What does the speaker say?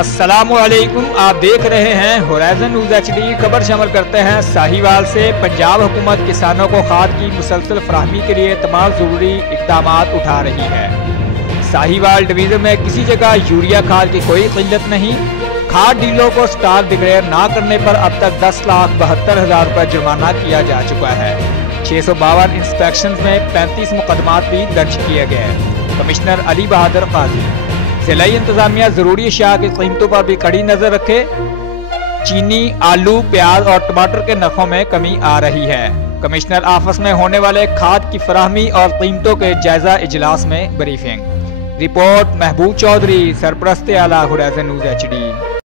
अस्सलामुअलैकुम, आप देख रहे हैं होराइजन न्यूज़ HD। खबर शामिल करते हैं साहिवाल से। पंजाब हुकूमत किसानों को खाद की मुसलसल फराहमी के लिए तमाम ज़रूरी इक़दाम उठा रही है। साहिवाल डिवीज़न में किसी जगह यूरिया खाद की कोई किल्लत नहीं। खाद डीलरों को स्टॉक डिक्लेयर ना करने पर अब तक 10,72,000 रुपये जुर्माना किया जा चुका है। 652 इंस्पेक्शन में 35 मुकदमात भी दर्ज किए गए। कमिश्नर अली बहादुर काजी। ज़िलाई इंतजामिया ज़रूरी अशिया की कीमतों पर भी कड़ी नज़र रखे। चीनी, आलू, प्याज और टमाटर के नरखों में कमी आ रही है। कमिश्नर ऑफिस में होने वाले खाद की फराहमी और कीमतों के जायजा इजलास में ब्रीफिंग। रिपोर्ट महबूब चौधरी, सरपरस्त आला होराइजन न्यूज़ HD।